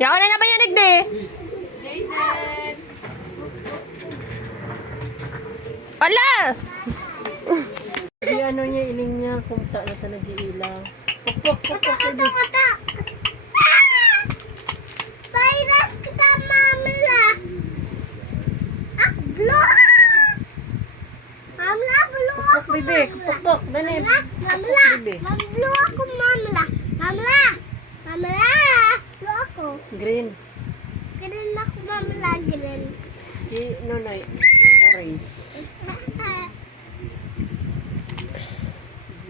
Yako na naman yan, Igde. Jaden! Wala! Di ano niya, iling niya, kumta na sa nag-iilang. Pok. Virus kita, mamla. Akblo! Mamla, blo Pok, bebe. Pok. Dali. Mamla, bebe. mamblo ako, mamla. Mamla, blo ako. Green. Green ako, mamla, green. Si Nonoy. Orange.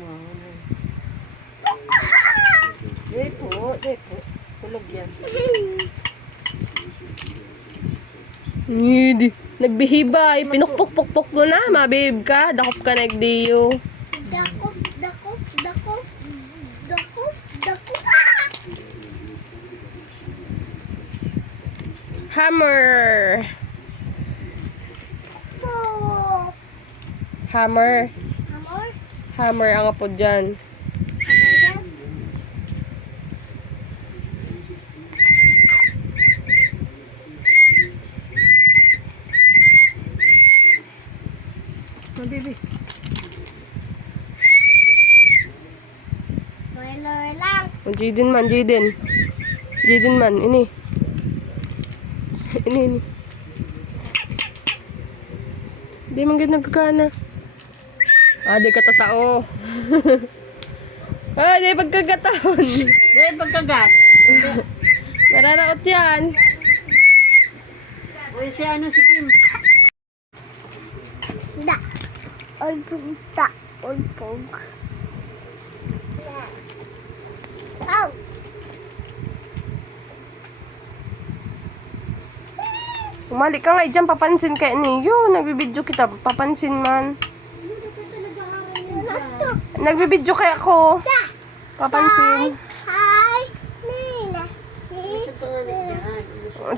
Wow. Depo. Tulog yan. Hindi. Nagbihibay. Pinukpok-pok mo na. Mabib ka. Dakop ka na, Igdiyo. Dako. Hammer. Pok. Hammer. Amor, Hammer ang apo dyan. Bebe. Loy lang. Jaden man. Jaden man. Ini. Di man gid nagkakana. Di ka tatao. Di pagkagataon. Dahil pagkagat. Mararaot yan. Uy, si ano si Kim. Da. Olpog. Oh. Umali ka nga dyan, papansin ka niyo. Nagbibidyo kita, papansin man. Nagbibidyo kaya ako. Papansin. Hi. Nasty.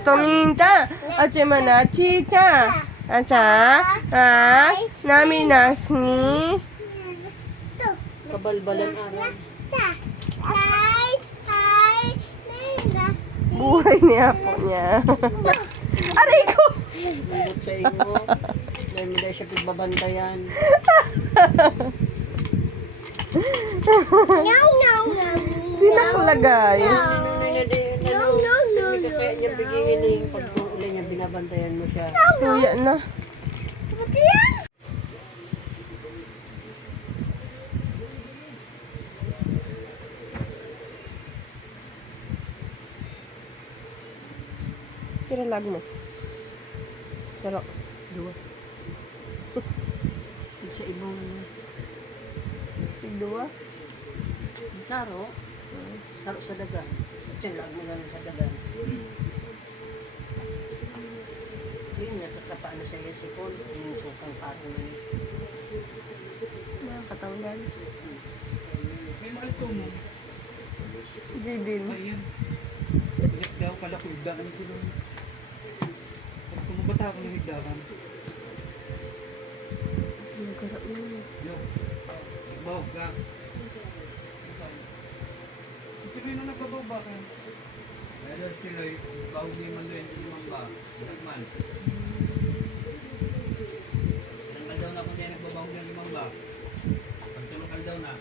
Tominta, at si Manachicha. Acha, nami nasni. Kabalbalan araw. Hi. Nasty. Buhay niya po niya. Aray ko! Bubot sa inyo. Dahil mo dahil siya pagbabantayan. Ngaw. Di nakalagay. Hindi ka kaya niya bigingin pag uli niya, binabantayan mo siya. Suya na. Ba't yan? Kiralag mo. Sarap. Dua. Sa ibang Dua. saro. Saro sa daga. Diyan lang mo lang sa daga. Yun, nakakapaano sa iya sipon. Yung sukang paro na yun. Mga katawlan. May malisumo. Jaden. Ayan. Iyak daw pala ko higdaan ito lang. Pag kumabata ako ng higdaan. Yo. Igbawag ka. Ito rin nung nagbabaw ba ka? Pero silo'y, bawag ni Manuel, limang ba? Nagman. Nanggal daw na kung di nagbabaw ng limang ba? Pagtulong daw na.